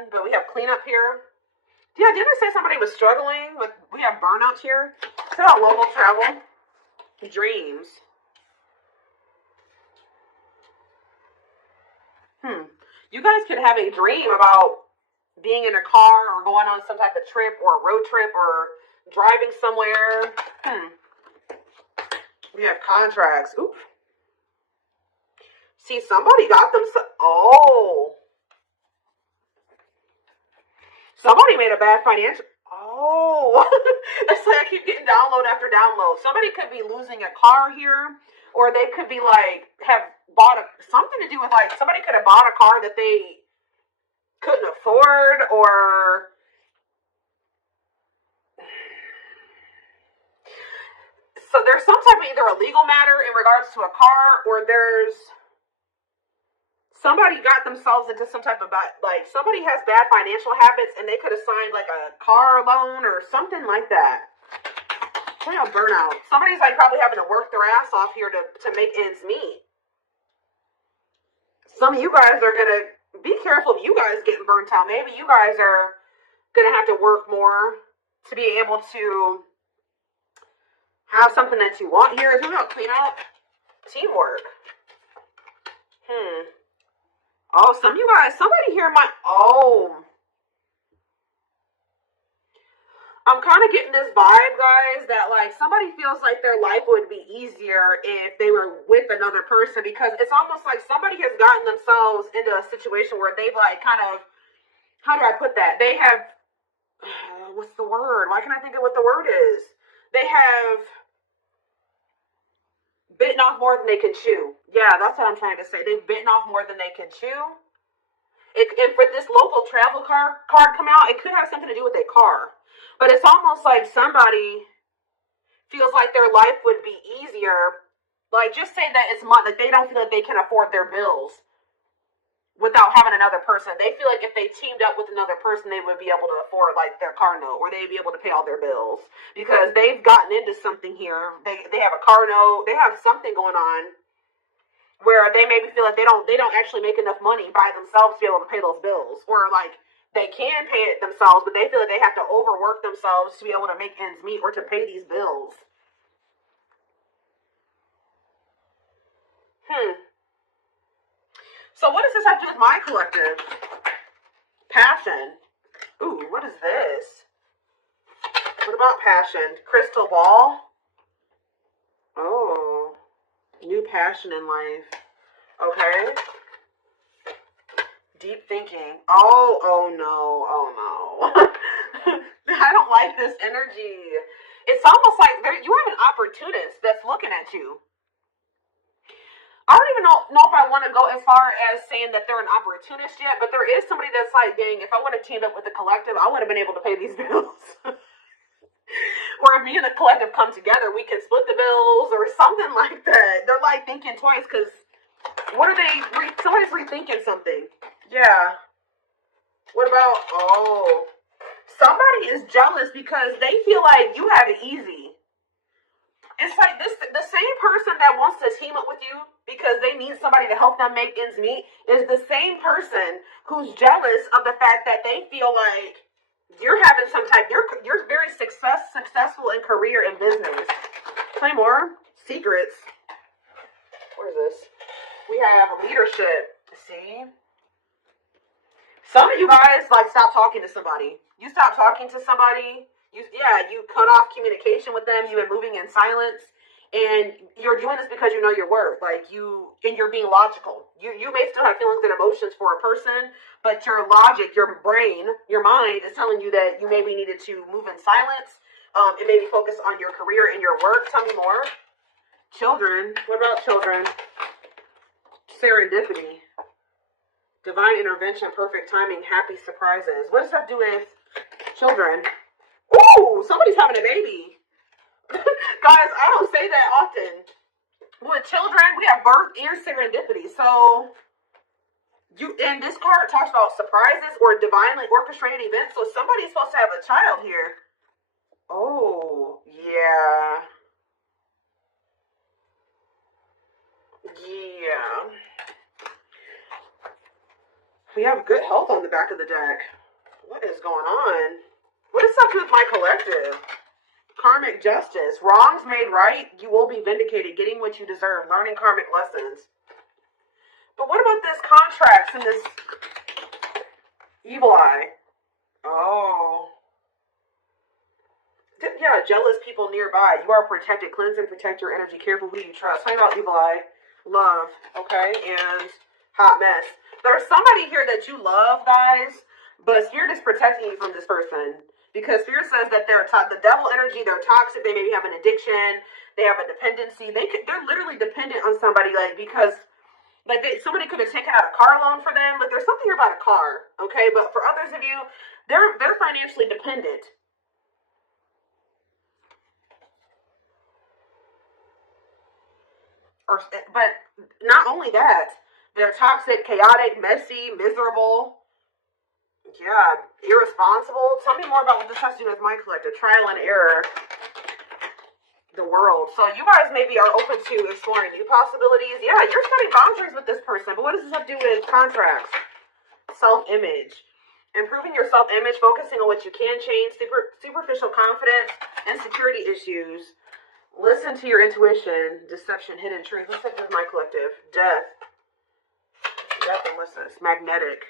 done, but we have cleanup here. Yeah, didn't I say somebody was struggling with, we have burnout here? It's about local travel. Dreams. You guys could have a dream about being in a car or going on some type of trip or a road trip or driving somewhere. We have contracts. Oops. See, somebody got them. Oh. Somebody made a bad financial. Oh. It's like I keep getting download after download. Somebody could be losing a car here. Or they could be like, have bought something to do with like, somebody could have bought a car that they couldn't afford, or so there's some type of either a legal matter in regards to a car, or there's somebody got themselves into some type of like somebody has bad financial habits and they could have signed like a car loan or something like that. Burnout. Somebody's like probably having to work their ass off here to make ends meet. Some of you guys are gonna be careful of you guys getting burnt out. Maybe you guys are gonna have to work more to be able to have something that you want here. Is we gonna clean up? Teamwork. Oh, some of you guys, somebody here might, I'm kind of getting this vibe, guys, that like somebody feels like their life would be easier if they were with another person, because it's almost like somebody has gotten themselves into a situation where they've like kind of, how do I put that? They have, what's the word? Why can't I think of what the word is? They have bitten off more than they can chew. Yeah, that's what I'm trying to say. They've bitten off more than they can chew. And for this local travel card come out, it could have something to do with a car. But it's almost like somebody feels like their life would be easier. Like, just say that it's money, like they don't feel like they can afford their bills without having another person. They feel like if they teamed up with another person, they would be able to afford like their car note, or they'd be able to pay all their bills because they've gotten into something here. They have a car note. They have something going on where they maybe feel like they don't actually make enough money by themselves to be able to pay those bills, or like they can pay it themselves, but they feel like they have to overwork themselves to be able to make ends meet or to pay these bills. So what does this have to do with my collective? Passion. Ooh, what is this? What about passion? Crystal ball? Oh, new passion in life. Okay. Deep thinking. Oh no. I don't like this energy. It's almost like you have an opportunist that's looking at you. I don't even know if I want to go as far as saying that they're an opportunist yet, but there is somebody that's like, dang, if I would have teamed up with the collective, I would have been able to pay these bills. Or if me and the collective come together, we can split the bills or something like that. They're like thinking twice, because what are they? Somebody's rethinking something. Yeah. What about, somebody is jealous because they feel like you have it easy. It's like the same person that wants to team up with you because they need somebody to help them make ends meet is the same person who's jealous of the fact that they feel like you're having some type, you're very successful in career and business. Play more. Secrets. What is this? We have leadership. See? Some of you guys like stop talking to somebody. You stop talking to somebody. You cut off communication with them. You've been moving in silence, and you're doing this because you know your worth. Like you're being logical. You may still have feelings and emotions for a person, but your logic, your brain, your mind is telling you that you maybe needed to move in silence, and maybe focus on your career and your work. Tell me more. Children. What about children? Serendipity. Divine intervention, perfect timing, happy surprises. What does that do with children? Ooh, somebody's having a baby. Guys, I don't say that often. With children, we have birth and serendipity. So, and this card talks about surprises or divinely orchestrated events. So somebody's supposed to have a child here. Oh, yeah. We have good health on the back of the deck. What is going on? What is up with my collective? Karmic justice. Wrongs made right. You will be vindicated. Getting what you deserve. Learning karmic lessons. But what about this contracts and this evil eye? Oh. Yeah, jealous people nearby. You are protected. Cleanse and protect your energy. Careful who you trust. Talking about evil eye. Love. Okay. And hot mess. There's somebody here that you love, guys. But Spirit is protecting you from this person. Because Spirit says that they're the devil energy, they're toxic, they maybe have an addiction, they have a dependency. They're literally dependent on somebody, like, because like somebody could have taken out a car loan for them, but there's something here about a car, okay? But for others of you, they're financially dependent. But not only that, they're toxic, chaotic, messy, miserable. Yeah, irresponsible. Tell me more about what this has to do with my collective. Trial and error. The world. So you guys maybe are open to exploring new possibilities. Yeah, you're setting boundaries with this person. But what does this have to do with contracts? Self-image. Improving your self-image, focusing on what you can change, superficial confidence, insecurity issues. Listen to your intuition. Deception, hidden truth. What's up with my collective? Death. Death and Lysis. Magnetic.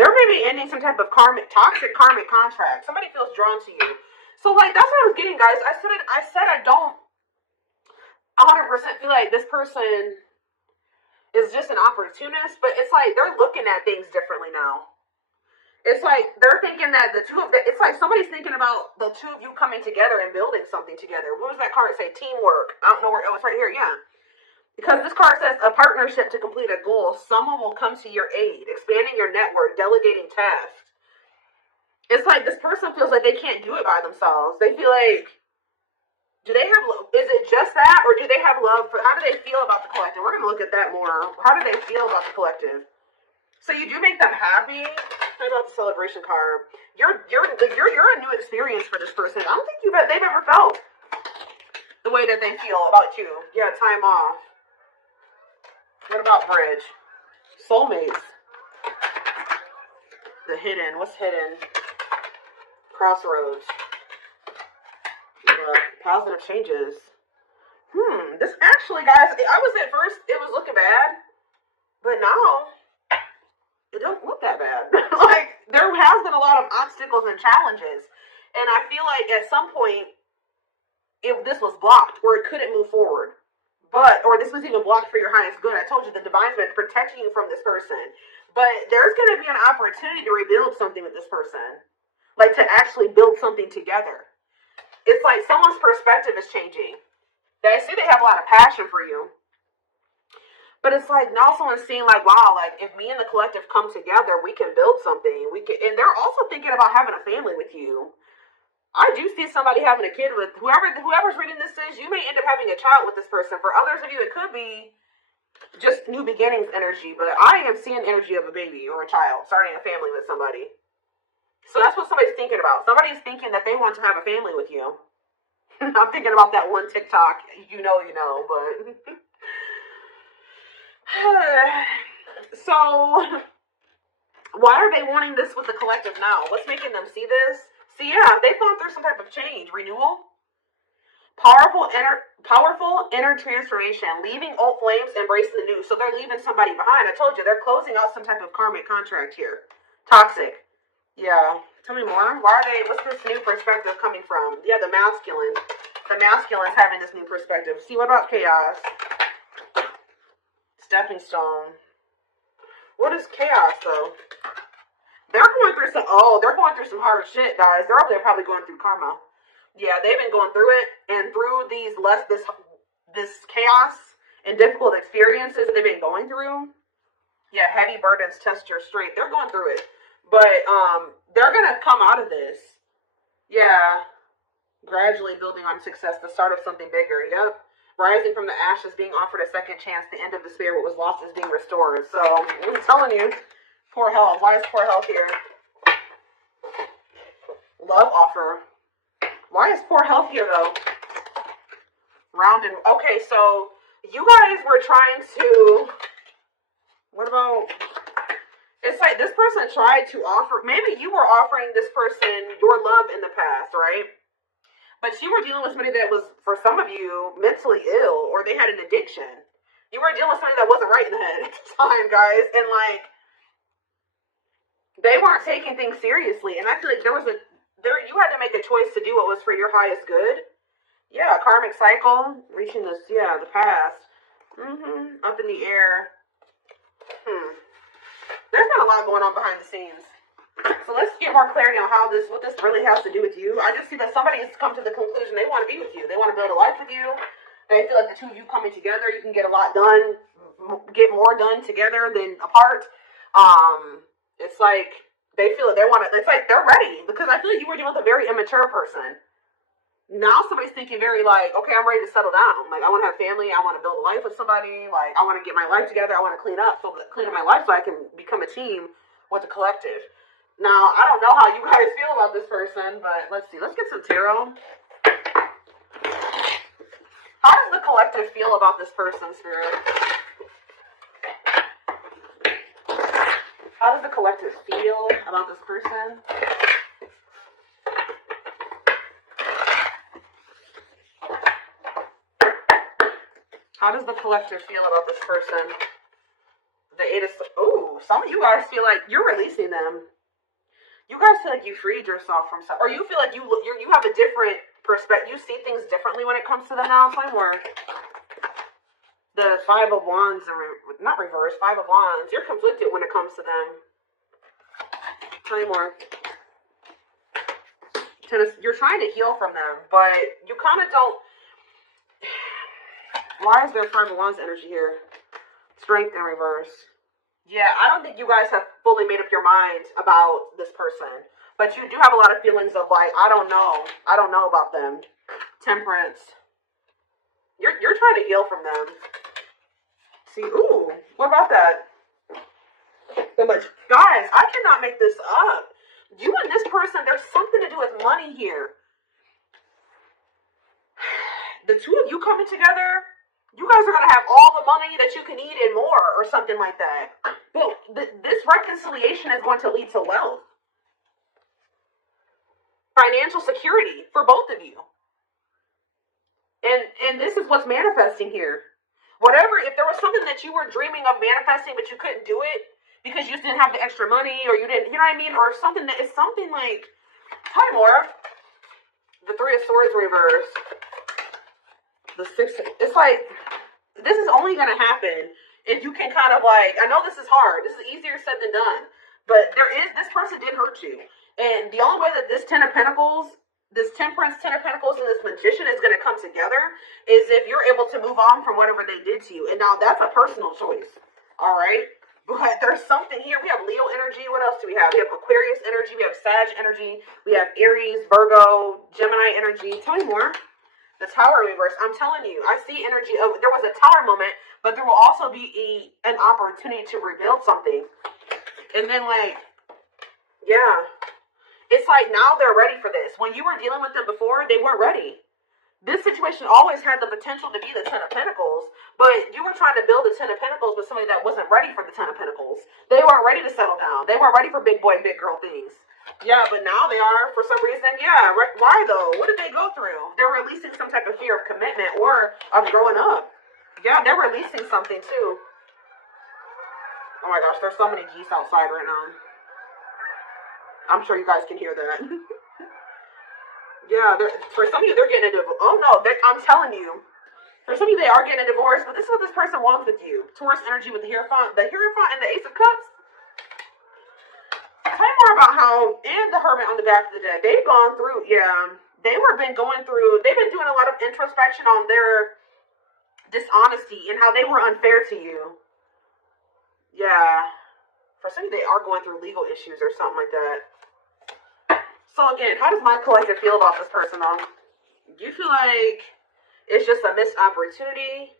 There may be ending some type of toxic karmic contract. Somebody feels drawn to you. So, like, that's what I was getting, guys. I said I don't 100% feel like this person is just an opportunist, but it's like they're looking at things differently now. It's like they're thinking that it's like somebody's thinking about the two of you coming together and building something together. What was that card say? Teamwork. I don't know where it was. Right here, yeah. Because this card says a partnership to complete a goal. Someone will come to your aid, expanding your network, delegating tasks. It's like this person feels like they can't do it by themselves. They feel like, is it just that, or do they have love for, how do they feel about the collective? We're going to look at that more. How do they feel about the collective? So you do make them happy. What about the celebration card? You're a new experience for this person. I don't think they've ever felt the way that they feel about you. Yeah, time off. What about bridge? Soulmates. The hidden. What's hidden? Crossroads. Positive changes. This actually, guys, I was at first, it was looking bad. But now, it don't look that bad. Like, there has been a lot of obstacles and challenges. And I feel like at some point, if this was blocked, or it couldn't move forward. Or this was even blocked for your highest good. I told you the divine's been protecting you from this person. But there's going to be an opportunity to rebuild something with this person. Like to actually build something together. It's like someone's perspective is changing. They see they have a lot of passion for you. But it's like now someone's seeing like, wow, like if me and the collective come together, we can build something. And they're also thinking about having a family with you. I do see somebody having a kid with whoever's reading this is, you may end up having a child with this person. For others of you, it could be just new beginnings energy, but I am seeing energy of a baby or a child starting a family with somebody. So that's what somebody's thinking about. Somebody's thinking that they want to have a family with you. I'm thinking about that one TikTok, you know, but so why are they wanting this with the collective now? What's making them see this? See, yeah, they've gone through some type of change, renewal, powerful inner transformation, leaving old flames, embracing the new. So they're leaving somebody behind. I told you, they're closing out some type of karmic contract here. Toxic. Yeah. Tell me more. What's this new perspective coming from? Yeah, the masculine. The masculine's having this new perspective. See, what about chaos? Stepping stone. What is chaos, though? They're going through some hard shit, guys. They're over there probably going through karma. Yeah, they've been going through it, and through this chaos and difficult experiences that they've been going through. Yeah, heavy burdens test your strength. They're going through it, but they're gonna come out of this. Yeah, gradually building on success, the start of something bigger. Yep, rising from the ashes, being offered a second chance. The end of despair, what was lost is being restored. So I'm telling you. Poor health. Why is poor health here? Love offer. Why is poor health here, though? Rounded. Okay, so you guys were trying to... What about... It's like this person tried to offer, maybe you were offering this person your love in the past, right? But you were dealing with somebody that was, for some of you, mentally ill, or they had an addiction. You were dealing with somebody that wasn't right in the head at the time, guys. And like, they weren't taking things seriously. And I feel like you had to make a choice to do what was for your highest good. Yeah, karmic cycle, reaching this, yeah, the past. Up in the air. There's been a lot going on behind the scenes. So let's get more clarity on what this really has to do with you. I just see that somebody has come to the conclusion they want to be with you. They want to build a life with you. They feel like the two of you coming together, you can get a lot done, get more done together than apart. It's like they feel that it's like they're ready, because I feel like you were dealing with a very immature person. Now somebody's thinking very like, okay, I'm ready to settle down. Like, I want to have family. I want to build a life with somebody. Like, I want to get my life together. I want to clean up my life so I can become a team with the collective. Now, I don't know how you guys feel about this person, but let's see. Let's get some tarot. How does the collective feel about this person, Spirit? How does the collective feel about this person? How does the collective feel about this person? The Eight of... Oh, some of you guys feel like you're releasing them. You guys feel like you freed yourself from something. Or you feel like you have a different perspective. You see things differently when it comes to them now. Tell me more. The Five of Wands, not reverse, Five of Wands. You're conflicted when it comes to them. Tell me more. You're trying to heal from them, but you kind of don't... Why is there Five of Wands energy here? Strength in reverse. Yeah, I don't think you guys have fully made up your mind about this person. But you do have a lot of feelings of like, I don't know. I don't know about them. Temperance. You're trying to heal from them. See, ooh, what about that? Guys, I cannot make this up. You and this person, there's something to do with money here. The two of you coming together, you guys are going to have all the money that you can eat and more, or something like that. But this reconciliation is going to lead to wealth. Financial security for both of you. And this is what's manifesting here. Whatever, if there was something that you were dreaming of manifesting, but you couldn't do it because you just didn't have the extra money, or you didn't, you know what I mean? Or something that is something like, tell me more. The Three of Swords reverse. The Six, it's like, this is only going to happen if you can kind of like, I know this is hard. This is easier said than done. But this person did hurt you. And the only way that this Ten of Pentacles, this Temperance, Ten of Pentacles, and this Magician is going to come together is if you're able to move on from whatever they did to you. And now that's a personal choice. All right? But there's something here. We have Leo energy. What else do we have? We have Aquarius energy. We have Sag energy. We have Aries, Virgo, Gemini energy. Tell me more. The Tower reverse. I'm telling you, I see energy of, there was a Tower moment, but there will also be an opportunity to rebuild something. And then like, yeah. It's like now they're ready for this. When you were dealing with them before, they weren't ready. This situation always had the potential to be the Ten of Pentacles, but you were trying to build the Ten of Pentacles with somebody that wasn't ready for the Ten of Pentacles. They weren't ready to settle down. They weren't ready for big boy, big girl things. Yeah, but now they are for some reason. Yeah, why though? What did they go through? They're releasing some type of fear of commitment or of growing up. Yeah, they're releasing something too. Oh my gosh, there's so many geese outside right now. I'm sure you guys can hear that. Yeah, for some of you, they're getting a divorce. Oh no, I'm telling you. For some of you, they are getting a divorce, but this is what this person wants with you. Taurus energy with the Hierophant and the Ace of Cups. Tell me more about how, and the Hermit on the back of the deck. They've gone through, yeah. They've been doing a lot of introspection on their dishonesty and how they were unfair to you. Yeah. For some of you, they are going through legal issues or something like that. So again, how does my collective feel about this person, though? Do you feel like it's just a missed opportunity?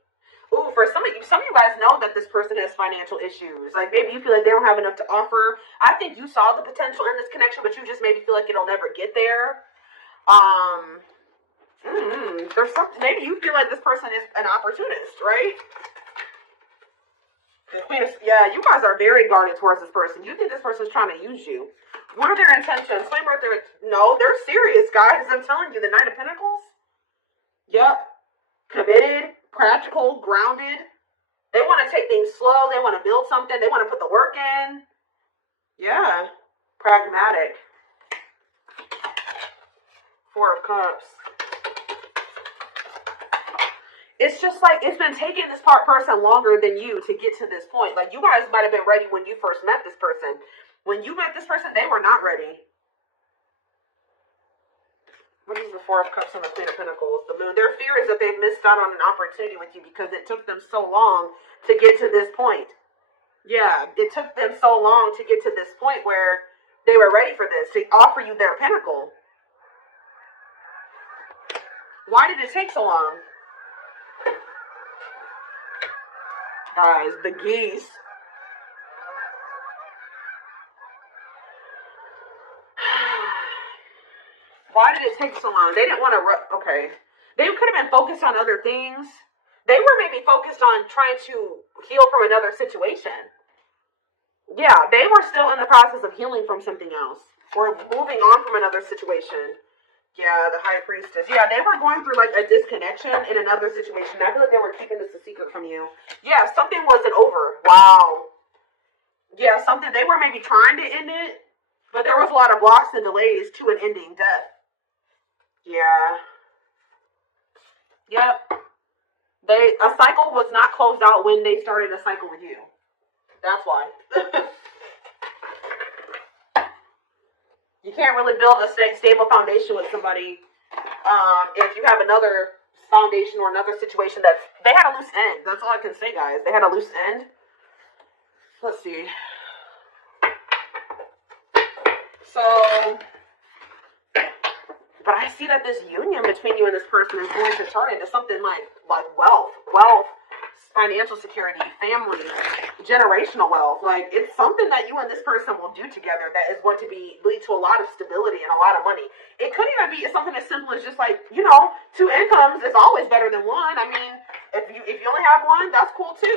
Ooh, for some of you guys know that this person has financial issues. Like maybe you feel like they don't have enough to offer. I think you saw the potential in this connection, but you just maybe feel like it'll never get there. There's something. Maybe you feel like this person is an opportunist, right? The Queen of, yeah, you guys are very guarded towards this person. You think this person's trying to use you. What are their intentions? Flame right there. No, they're serious, guys. I'm telling you, the Knight of Pentacles. Yep. Committed, practical, grounded. They want to take things slow. They want to build something. They want to put the work in. Yeah. Pragmatic. Four of Cups. It's just like, it's been taking this person longer than you to get to this point. Like, you guys might have been ready when you first met this person. When you met this person, they were not ready. What is the Four of Cups and the Queen of Pentacles? The Moon. Their fear is that they've missed out on an opportunity with you because it took them so long to get to this point. Yeah, it took them so long to get to this point where they were ready for this, to offer you their pinnacle. Why did it take so long? Guys, the geese. Why did it take so long? They didn't want to, okay. They could have been focused on other things. They were maybe focused on trying to heal from another situation. Yeah, they were still in the process of healing from something else. Or moving on from another situation. Yeah, the High Priestess. Yeah, they were going through like a disconnection in another situation. I feel like they were keeping this a secret from you. Yeah, something wasn't over. Wow. Yeah, something, they were maybe trying to end it, but there was a lot of blocks and delays to an ending death. Yeah. Yep. A cycle was not closed out when they started a cycle with you. That's why. You can't really build a stable foundation with somebody if you have another foundation or another situation they had a loose end. That's all I can say, guys. They had a loose end. Let's see. So, but I see that this union between you and this person is going to turn into something like wealth, financial security, family, generational wealth. Like, it's something that you and this person will do together that is going to lead to a lot of stability and a lot of money. It could even be something as simple as just like, two incomes is always better than one. I mean, if you only have one, that's cool too.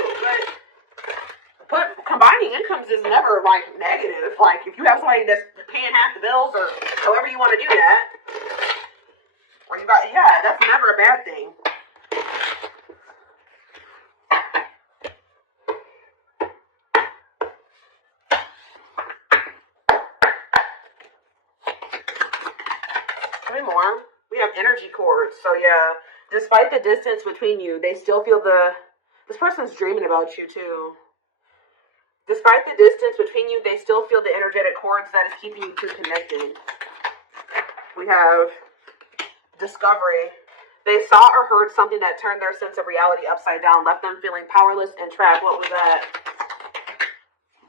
But combining incomes is never like negative. Like, if you have somebody that's paying half the bills or however you want to do that, or that's never a bad thing. More. We have energy cords. So yeah, despite the distance between you, they still feel this person's dreaming about you too. Despite the distance between you, they still feel the energetic cords that is keeping you two connected. We have discovery. They saw or heard something that turned their sense of reality upside down, left them feeling powerless and trapped. What was that?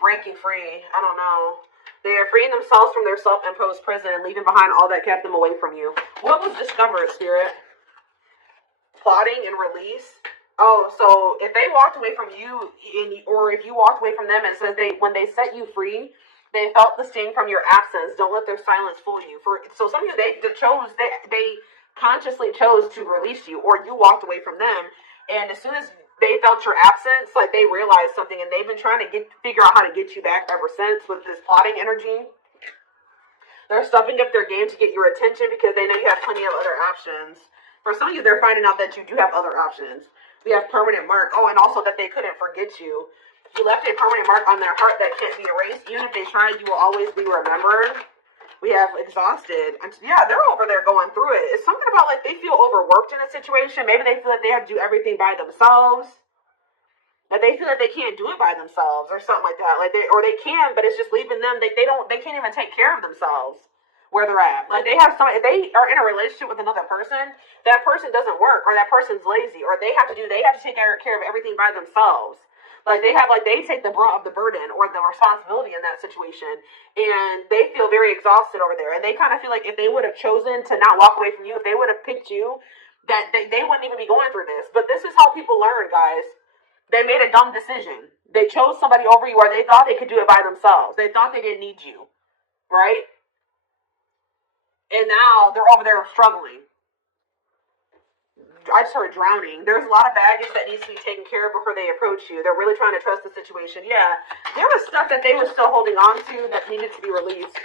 Breaking free. I don't know. They are freeing themselves from their self-imposed prison and leaving behind all that kept them away from you. What was discovered, Spirit? Plotting and release. Oh, so if they walked away from you, or if you walked away from them, it says when they set you free, they felt the sting from your absence. Don't let their silence fool you. So some of you, they consciously chose to release you, or you walked away from them, and as soon as they felt your absence, like they realized something, and they've been trying to figure out how to get you back ever since with this plotting energy. They're stepping up their game to get your attention because they know you have plenty of other options. For some of you, they're finding out that you do have other options. We have permanent mark. Oh, and also that they couldn't forget you. You left a permanent mark on their heart that can't be erased. Even if they tried, you will always be remembered. We have exhausted. And yeah, they're over there going through it. It's something about like they feel overworked in a situation. Maybe they feel like they have to do everything by themselves. That they feel like they can't do it by themselves or something like that. Like they can, but it's just leaving them. They can't even take care of themselves where they're at. Like they have if they are in a relationship with another person, that person doesn't work, or that person's lazy, or they have to take care of everything by themselves. Like they take the brunt of the burden or the responsibility in that situation, and they feel very exhausted over there. And they kind of feel like if they would have chosen to not walk away from you, if they would have picked you, that they wouldn't even be going through this. But this is how people learn, guys. They made a dumb decision. They chose somebody over you, or they thought they could do it by themselves. They thought they didn't need you, right? And now they're over there struggling. I just heard drowning. There's a lot of baggage that needs to be taken care of before they approach you. They're really trying to trust the situation. Yeah, there was stuff that they were still holding on to that needed to be released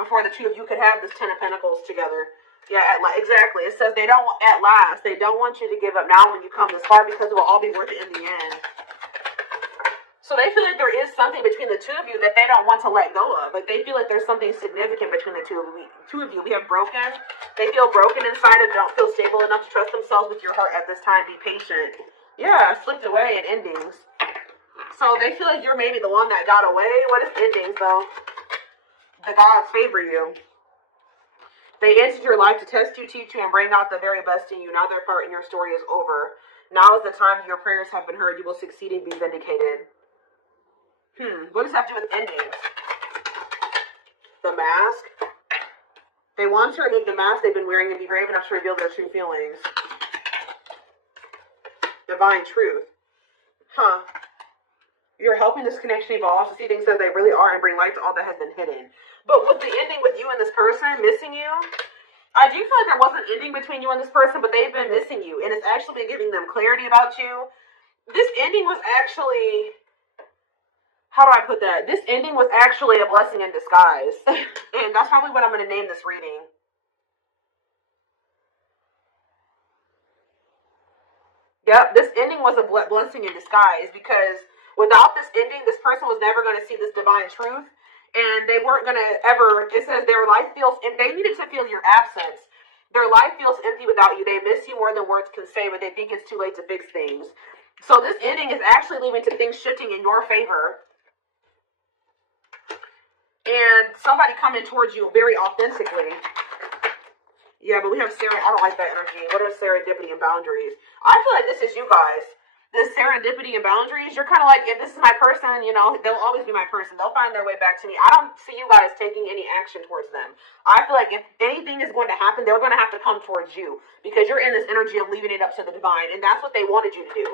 before the two of you could have this Ten of Pentacles together. Yeah, exactly. It says they don't, at last, they don't want you to give up now when you come this far because it will all be worth it in the end. So they feel like there is something between the two of you that they don't want to let go of. Like they feel like there's something significant between the two of you. We have broken. They feel broken inside and don't feel stable enough to trust themselves with your heart at this time. Be patient. Yeah, slipped away in endings. So they feel like you're maybe the one that got away. What is endings though? The gods favor you. They entered your life to test you, teach you, and bring out the very best in you. Now their part in your story is over. Now is the time your prayers have been heard. You will succeed and be vindicated. What does that have to do with endings? The mask. They want to remove the mask they've been wearing and be brave enough to reveal their true feelings. Divine truth. You're helping this connection evolve to see things as they really are and bring light to all that has been hidden. But with the ending with you and this person missing you, I do feel like there was an ending between you and this person, but they've been missing you. And it's actually been giving them clarity about you. This ending was actually... How do I put that? This ending was actually a blessing in disguise. And that's probably what I'm going to name this reading. Yep, this ending was a blessing in disguise because without this ending, this person was never going to see this divine truth. And they weren't going to ever, it says their life feels, and they needed to feel your absence. Their life feels empty without you. They miss you more than words can say, but they think it's too late to fix things. So this ending is actually leading to things shifting in your favor. And somebody coming towards you very authentically. Yeah, but we have I don't like that energy. What are serendipity and boundaries? I feel like this is you guys. This serendipity and boundaries, you're kind of like, if this is my person, you know, they'll always be my person. They'll find their way back to me. I don't see you guys taking any action towards them. I feel like if anything is going to happen, they're going to have to come towards you because you're in this energy of leaving it up to the divine. And that's what they wanted you to do.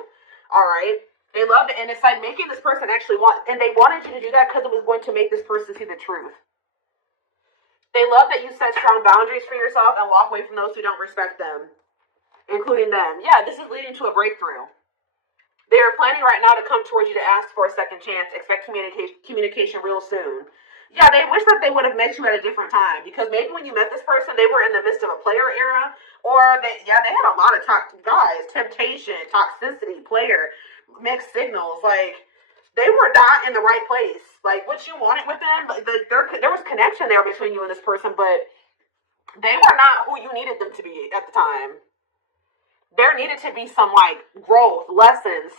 All right? They loved it, and it's like making this person actually want, and they wanted you to do that because it was going to make this person see the truth. They love that you set strong boundaries for yourself and walk away from those who don't respect them, including them. Yeah, this is leading to a breakthrough. They are planning right now to come towards you to ask for a second chance. Expect communication real soon. Yeah, they wish that they would have met you at a different time because maybe when you met this person, they were in the midst of a player era, or they had a lot of temptation, toxicity, player. Mixed signals, like they were not in the right place. Like what you wanted with them, like there was connection there between you and this person, but they were not who you needed them to be at the time. There needed to be some like growth, lessons,